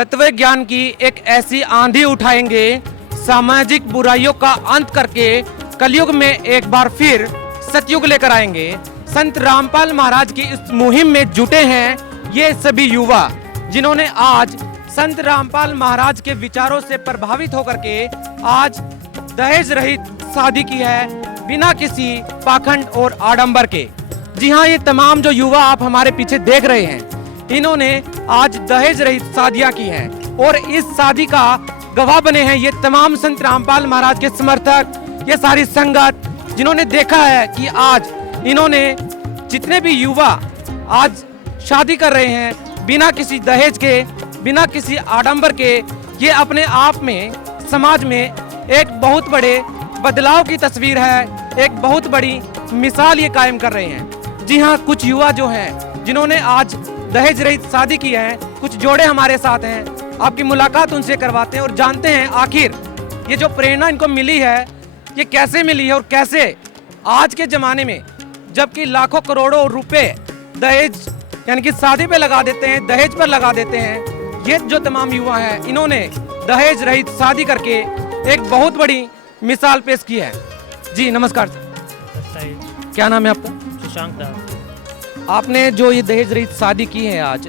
तत्व ज्ञान की एक ऐसी आंधी उठाएंगे, सामाजिक बुराइयों का अंत करके कलयुग में एक बार फिर सतयुग लेकर आएंगे। संत रामपाल महाराज की इस मुहिम में जुटे हैं ये सभी युवा, जिन्होंने आज संत रामपाल महाराज के विचारों से प्रभावित होकर के आज दहेज रहित शादी की है, बिना किसी पाखंड और आडंबर के। जी हाँ, ये तमाम जो युवा आप हमारे पीछे देख रहे हैं, इन्होंने आज दहेज रहित शादियां की हैं और इस शादी का गवाह बने हैं ये तमाम संत रामपाल महाराज के समर्थक, ये सारी संगत, जिन्होंने देखा है कि आज इन्होंने जितने भी युवा आज शादी कर रहे हैं बिना किसी दहेज के, बिना किसी आडंबर के, ये अपने आप में समाज में एक बहुत बड़े बदलाव की तस्वीर है, एक बहुत बड़ी मिसाल ये कायम कर रहे हैं। जी हाँ, कुछ युवा जो हैं जिन्होंने आज दहेज रहित शादी की है, कुछ जोड़े हमारे साथ हैं, आपकी मुलाकात उनसे करवाते हैं और जानते हैं आखिर ये जो प्रेरणा इनको मिली है ये कैसे मिली है और कैसे आज के ज़माने में जबकि लाखों करोड़ों रुपए दहेज यानी कि शादी पे लगा देते हैं, दहेज पर लगा देते हैं, ये जो तमाम युवा हैं इन्होंने दहेज रहित शादी करके एक बहुत बड़ी मिसाल पेश की है। जी नमस्कार सर, क्या नाम है आपका? शशांक दास। आपने जो ये दहेज रहित शादी की है आज,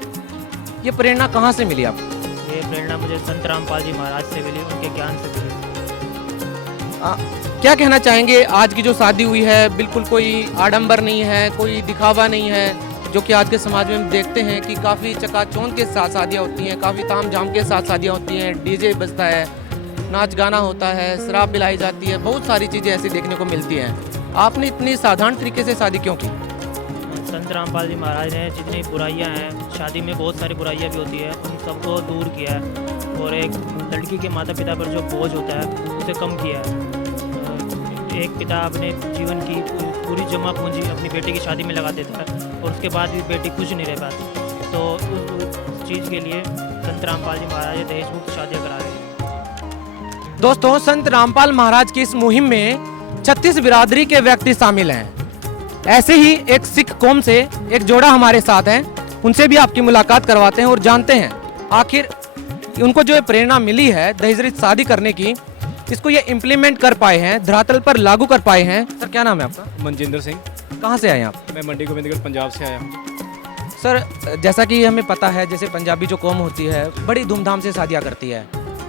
ये प्रेरणा कहाँ से मिली आपको? ये प्रेरणा मुझे संत रामपाल जी महाराज से मिली, उनके ज्ञान से मिली। क्या कहना चाहेंगे, आज की जो शादी हुई है बिल्कुल कोई आडंबर नहीं है, कोई दिखावा नहीं है, जो कि आज के समाज में हम देखते हैं कि काफ़ी चकाचौंध के साथ शादियाँ होती हैं, काफ़ी ताम झाम के साथ शादियाँ होती हैं, डीजे बजता है, नाच गाना होता है, शराब पिलाई जाती है, बहुत सारी चीज़ें ऐसी देखने को मिलती हैं। आपने इतनी साधारण तरीके से शादी क्यों की? संत रामपाल जी महाराज ने जितनी बुराइयां हैं, शादी में बहुत सारी बुराइयां भी होती है, उन सबको दूर किया है और एक लड़की के माता पिता पर जो बोझ होता है उसे कम किया है। एक पिता अपने जीवन की पूरी जमा पूंजी अपनी बेटी की शादी में लगा देता है और उसके बाद भी बेटी खुश नहीं रह पाती, तो उस चीज़ के लिए संत रामपाल जी महाराज दहेज मुक्त शादियाँ करा रहे हैं। दोस्तों, संत रामपाल महाराज की इस मुहिम में 36 बिरादरी के व्यक्ति शामिल हैं। ऐसे ही एक सिख कौम से एक जोड़ा हमारे साथ हैं, उनसे भी आपकी मुलाकात करवाते हैं और जानते हैं आखिर उनको जो प्रेरणा मिली है दहेज रहित शादी करने की, इसको ये इम्प्लीमेंट कर पाए हैं, धरातल पर लागू कर पाए हैं। सर क्या नाम है आपका? मनजिंदर सिंह। कहाँ से आए आप? मैं मंडी गोविंदगढ़ पंजाब से आया हूँ। सर जैसा कि हमें पता है, जैसे पंजाबी जो कौम होती है बड़ी धूमधाम से शादियाँ करती है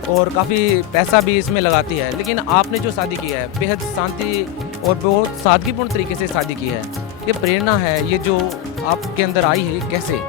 और काफ़ी पैसा भी इसमें लगाती है, लेकिन आपने जो शादी की है बेहद शांति और बहुत सादगीपूर्ण तरीके से शादी की है। ये प्रेरणा है, ये जो आपके अंदर आई है, ये कैसे?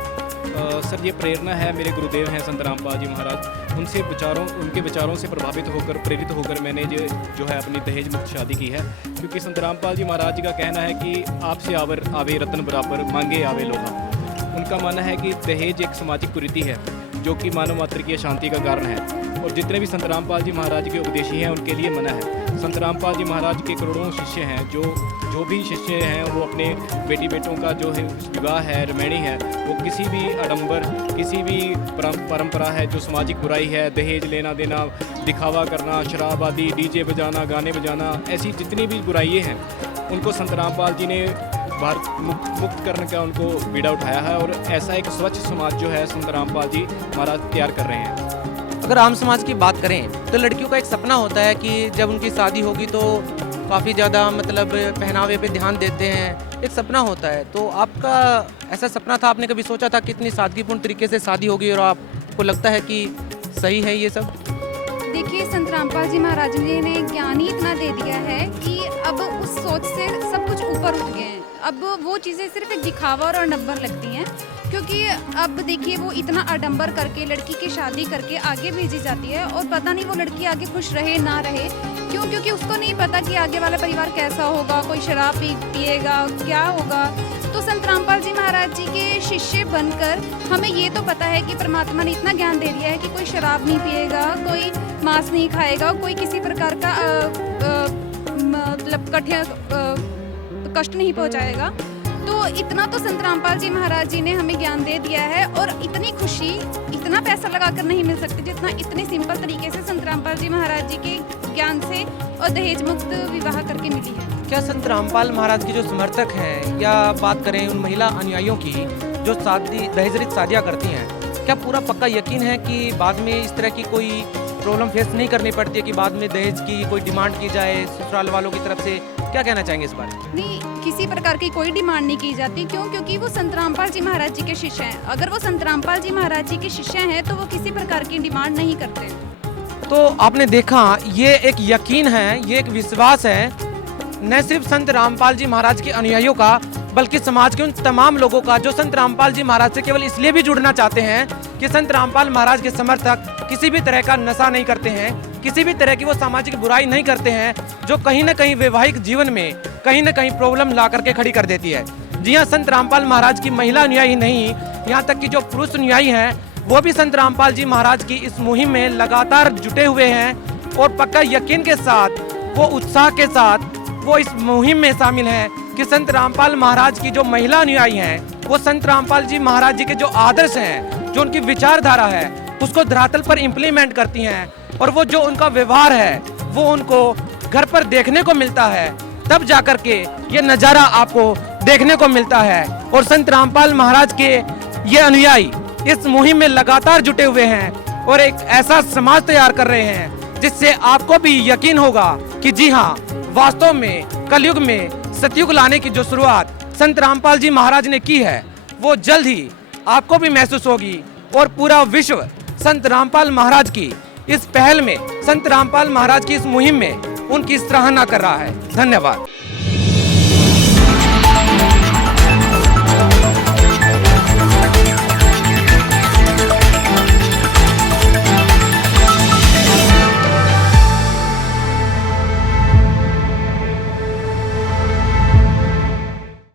सर ये प्रेरणा है, मेरे गुरुदेव हैं संत रामपाल जी महाराज, उनके विचारों से प्रभावित होकर, प्रेरित होकर मैंने जो है अपनी दहेज मुक्त शादी की है। क्योंकि संत रामपाल जी महाराज जी का कहना है कि आपसे आवे रतन बराबर, मांगे आवे लोहा। उनका मानना है कि दहेज एक सामाजिक कुरीति है जो कि मानव मात्र की अशांति का कारण है और जितने भी संत रामपाल जी महाराज के उपदेशी हैं उनके लिए मना है। संत रामपाल जी महाराज के करोड़ों शिष्य हैं, जो भी शिष्य हैं वो अपने बेटी बेटों का जो है विवाह है, रमैणी है, वो किसी भी आडंबर, किसी भी परंपरा है जो सामाजिक बुराई है, दहेज लेना देना, दिखावा करना, शराब आदि, डीजे बजाना, गाने बजाना, ऐसी जितनी भी बुराइयाँ हैं उनको संत रामपाल जी ने भारत मुक्त करने का उनको बीड़ा उठाया है और ऐसा एक स्वच्छ समाज जो है संत रामपाल जी महाराज तैयार कर रहे हैं। अगर आम समाज की बात करें तो लड़कियों का एक सपना होता है कि जब उनकी शादी होगी तो काफ़ी ज़्यादा मतलब पहनावे पे ध्यान देते हैं, एक सपना होता है। तो आपका ऐसा सपना था? आपने कभी सोचा था कितनी सादगीपूर्ण तरीके से शादी होगी और आपको लगता है कि सही है ये सब? देखिए, संत रामपाल जी महाराज जी ने ज्ञान ही इतना दे दिया है कि अब उस सोच से सब कुछ ऊपर उठ गए हैं। अब वो चीज़ें सिर्फ एक दिखावा और आडंबर लगती हैं, क्योंकि अब देखिए वो इतना आडंबर करके लड़की की शादी करके आगे भेजी जाती है और पता नहीं वो लड़की आगे खुश रहे ना रहे। क्यों? क्योंकि उसको नहीं पता कि आगे वाला परिवार कैसा होगा, कोई शराब पिएगा, क्या होगा। तो संत रामपाल जी महाराज जी के शिष्य बनकर हमें ये तो पता है कि परमात्मा ने इतना ज्ञान दे दिया है कि कोई शराब नहीं पिएगा, कोई मांस नहीं खाएगा, कोई किसी प्रकार का मतलब कष्ट नहीं पहुंचाएगा। तो इतना तो संत रामपाल जी महाराज जी ने हमें ज्ञान दे दिया है और इतनी खुशी इतना पैसा लगाकर नहीं मिल सकती जितना इतने सिंपल तरीके से संत रामपाल जी महाराज जी के ज्ञान से और दहेज मुक्त विवाह करके मिली है। क्या संत रामपाल महाराज के जो समर्थक हैं या बात करें उन महिला अनुयायियों की जो शादी दहेज रहित शादियाँ करती हैं, क्या पूरा पक्का यकीन है कि बाद में इस तरह की कोई प्रॉब्लम फेस नहीं करनी पड़ती है कि बाद में दहेज की कोई डिमांड की जाए ससुराल वालों की तरफ से? क्या कहना चाहेंगे इस बारे में? नहीं, किसी प्रकार की कोई डिमांड नहीं की जाती। क्यों? क्योंकि वो संत रामपाल जी महाराज जी के शिष्य हैं। अगर वो संत रामपाल जी महाराज जी के शिष्य हैं तो वो किसी प्रकार की डिमांड नहीं करते। तो आपने देखा, ये एक यकीन है, ये एक विश्वास है, न सिर्फ संत रामपाल जी महाराज के अनुयायियों का बल्कि समाज के उन तमाम लोगों का जो संत रामपाल जी महाराज से केवल इसलिए भी जुड़ना चाहते हैं कि संत रामपाल महाराज के समर्थक किसी भी तरह का नशा नहीं करते हैं, किसी भी तरह की वो सामाजिक बुराई नहीं करते हैं जो कहीं ना कहीं वैवाहिक जीवन में कहीं ना कहीं प्रॉब्लम ला करके खड़ी कर देती है। जी हाँ, संत रामपाल महाराज की महिला अनुयायी नहीं, यहाँ तक कि जो पुरुष अनुयायी हैं वो भी संत रामपाल जी महाराज की इस मुहिम में लगातार जुटे हुए हैं और पक्का यकीन के साथ, वो उत्साह के साथ वो इस मुहिम में शामिल हैं कि संत रामपाल महाराज की जो महिला अनुयायी हैं वो संत रामपाल जी महाराज जी के जो आदर्श हैं, जो उनकी विचारधारा है उसको धरातल पर इम्प्लीमेंट करती हैं और वो जो उनका व्यवहार है वो उनको घर पर देखने को मिलता है। तब जाकर के ये नज़ारा आपको देखने को मिलता है और संत रामपाल महाराज के ये अनुयायी इस मुहिम में लगातार जुटे हुए हैं और एक ऐसा समाज तैयार कर रहे हैं जिससे आपको भी यकीन होगा कि जी हाँ, वास्तव में कलयुग में सतयुग लाने की जो शुरुआत संत रामपाल जी महाराज ने की है वो जल्द ही आपको भी महसूस होगी और पूरा विश्व संत रामपाल महाराज की इस पहल में, संत रामपाल महाराज की इस मुहिम में उनकी सराहना कर रहा है। धन्यवाद।